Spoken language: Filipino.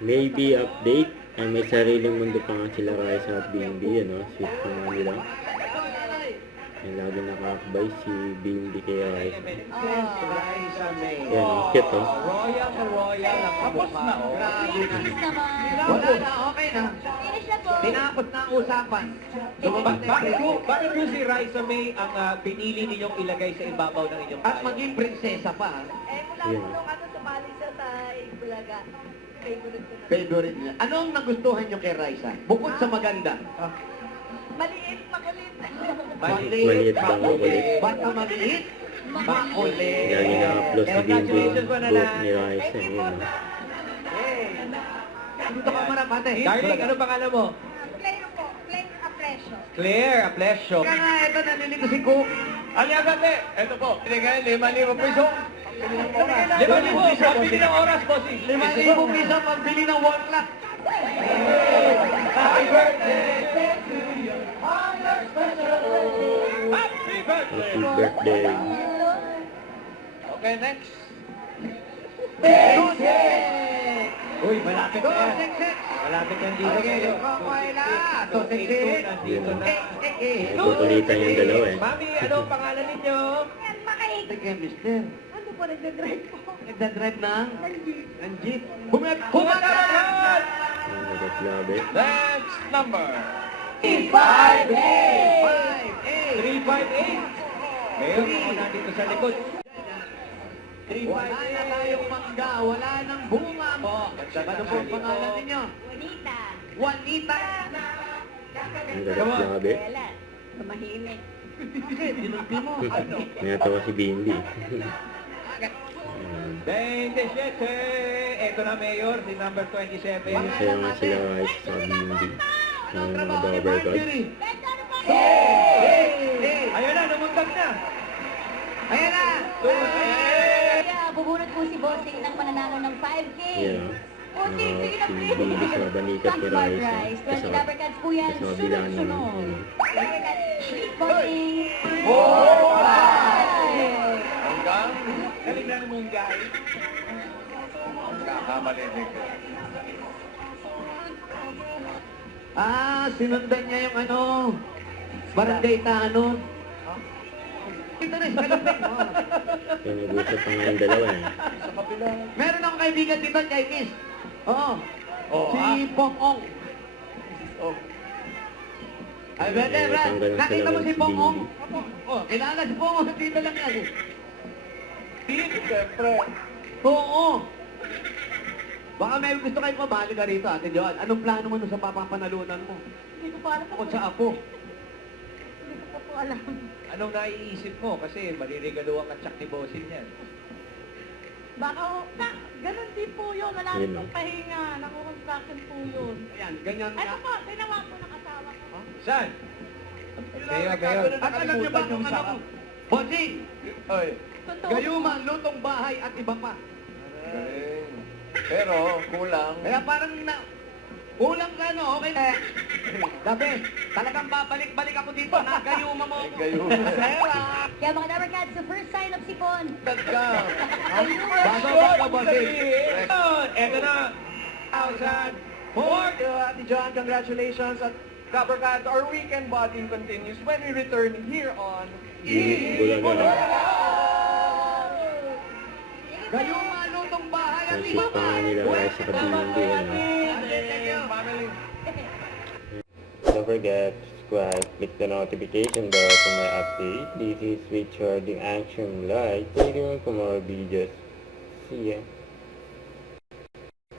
Maybe update. Ay, may sariling mundo pa nga sila Raisa at BNB, ano? Sweet pa nga nila. Ay, lagi nakakabay si BNB kay Raisa. Yan, cute, oh. Royal ang kamukha, oh. Finish naman. Wala na, okay na. Finish na po. Tinapos na ang usapan. Bakit po si Raisa May ang pinili ninyong ilagay sa ibabaw ng inyong At maging prinsesa pa. Mula Yan. nung sumali siya sa Bulaga. Favorite ko na. Favorite niya. Anong nagustuhan niyo kay Raisa? Bukod sa maganda. Maliit, makulit. Maliit ba ang makulit? Basta maliit, makulit. Lagi na-upload si BNB yung buhok ni Raisa. Yan, oh. Dito ka marap, ate. Darling, ano pangalan mo? Claire po. Claire Apresio. Claire Aplesio. Kaya nga, ito naliligo si Cook. Ano yung agad, Ito po, binigay 5,000 piso. 5,000 piso, pabili ng oras, bossing. 5,000 piso pagbili ng wall clock. Happy birthday to you. Happy birthday. Happy birthday. Okay, next. Uy, malapit na yan. Malapit yan dito Okay, sa'yo. Kokoyla. Tosik. Nandito na. Nagkukulitan yung dalawa, eh. Mami, ano ang pangalan ninyo? Yan, makaig. Sige, mister. Ano po, nagdadrive po. Nagdadrive ng? Ng jeep. Ng jeep. Kumataran! Ang nagkaklabe. Next number. 5-8. 358. Ngayon, ako nandito sa likod. Wala na tayong mangga. Wala nang bunga mo. Ano po ang pangalan ninyo? Juanita. Juanita. Ang nagkaklabe. Wala. Tumahimik. Bakit? Dinulpi mo. Ano? May natawa si BNB. Ayan. 27. Ito na, Mayor, si number 27. Masaya nga sila Raisa sa BNB. Ang mga Trabaho ni double card. Marjorie. Hey! Ayun na, namundag na. Ayan na. Kaya bubunot po si Bossing ng mananalo ng 5K. Yan. Bossing, sige na Si please. BNB sa banikat ni Smart Raisa. rice. 20 rubber cards po yan. Sa kabila ng... Sunod-sunod. Rubber cards. Bossing. Hanggang, galingan mo yung guy. Kakamalibig ko. Sinundan niya yung ano, barangay tanong. Ito na, kalapit. Kaya nag-usap pa nga yung dalawa, eh. Sa kapila. Meron akong kaibigan dito, Chinese. Oo. Oh, Si Pong Ong. Oh. Ay, brother, Eh, Brad. tanggalan Nakita sila mo ng si Pong Ong? BNB. Oh, kilala si Pong Ong. Dito lang yan eh. Siyempre. Oo. Baka may gusto kayo pabalik ka rito, Ate Joan. Anong plano mo nun sa papapanalunan mo? Hindi ko pa alam. Bukod sa apo. Hindi ko pa po alam. Anong naiisip mo? Kasi maririgaluhan ka tsak ni Bossing yan. Baka, ganun din po yun. Wala Yun, rin no? pong pahinga. Nakukontraction po yun. Ayan, ganyan Ito nga. po, tinawa ko ng asawa ko. Saan? Mayor. At alam niyo ba kung ano ko? Bossing! Oy. Totoo. Gayuma, lutong bahay at iba pa. Pero, kulang. Kaya parang kulang ka, no? Okay na. Dabi, talagang babalik-balik ako dito na gayuma mo. Sera! Kaya mga Dabber Cats, the first sign of sipon. Bago ka, Bossing. Eto na. 1,000. Ate John, congratulations at Rubber Cats. Our weekend bonding continues when we return here on Bulaga. Gayuma, lutong bahay at Ang iba sweet pa pa. nga nila Raisa sa BNB, ano. Don't forget to subscribe, click the notification bell for my update. This is Richard in Action Live. Stay tuned for more videos. See ya.